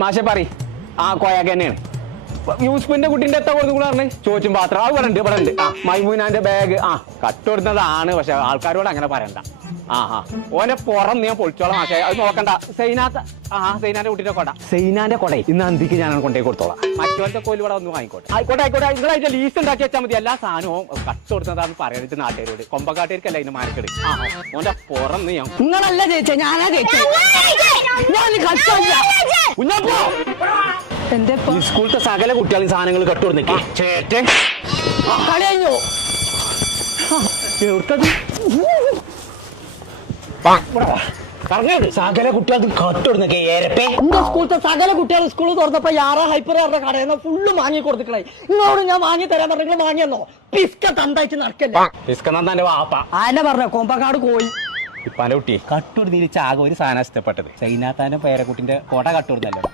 മാഷെ പറ ആ കോയാക്ക് തന്നെയാണ് യൂസ്ഫിന്റെ കുട്ടീന്റെ എത്ര കൊടുത്തു കൂടെ പറഞ്ഞ് ചോദിച്ചും പാത്രം അത് ഇവിടെ ഉണ്ട് ആ മൈമൂനാന്റെ ബാഗ് ആ കട്ട് കൊടുക്കുന്നതാണ് പക്ഷെ ആൾക്കാരോട് അങ്ങനെ പറയണ്ട ഓനെ പുറം ഞാൻ പൊളിച്ചോളാം മാഷെ അത് നോക്കണ്ട സൈനാന്റെ കുട്ടീന്റെ കൊട സൈനാന്റെ കൊട ഇന്ന് അന്തിക്ക് ഞാൻ കൊണ്ടേ കൊടുത്തോളാം മറ്റോന്റെ കോല് ഇവിടെ ഒന്ന് വാങ്ങിക്കോട്ടെ ആയിക്കോട്ടെ നിങ്ങളതിന്റെ ലീസ്റ്റ് ഉണ്ടാക്കി വെച്ചാൽ മതി എല്ലാ സാധനവും കട്ട് കൊടുക്കുന്നതാന്ന് പറയരുത് നാട്ടുകാരോട് കൊമ്പക്കാട്ടുകാർക്കല്ല ഇതിന്റെ മാർക്കട് ഓന്റെ പുറം ഞാൻ നിങ്ങളല്ല ജയിച്ചേ ഞാനാ ജയിച്ചേ എന്റെ സ്കൂളത്തെ സകല കുട്ടികളും സാധനങ്ങൾ കട്ടുകൊടുന്നിട്ട് കളി കഴിഞ്ഞു സകല കുട്ടികൾക്ക് കട്ടുകൊടുന്നൊക്കെ ഏരപ്പേ എന്റെ സ്കൂളത്തെ സകല കുട്ടികൾ സ്കൂളിൽ തുറന്നപ്പോ യാറാ ഹൈപ്പർ അവരുടെ കടയിൽ നിന്ന് ഫുള്ള് വാങ്ങി കൊടുത്തിട്ടേ നിങ്ങളോട് ഞാൻ വാങ്ങി തരാൻ പറഞ്ഞ വാങ്ങിയെന്നോ പിസ്ക തന്തയച്ച് നടക്കല്ലേ പിസ്കന്നാന്റെ വാപ്പ ആനെ പറഞ്ഞ കൊമ്പക്കാട് കോയി ഇപ്പാന്റെ കുട്ടി കട്ടുകൊടുത്തിരിച്ച ആകെ ഒരു സാധനം ഇഷ്ടപ്പെട്ടത് ചൈനാത്താന്റെ പേരക്കുട്ടിന്റെ കൊട കട്ടുകൊടുന്നല്ലോ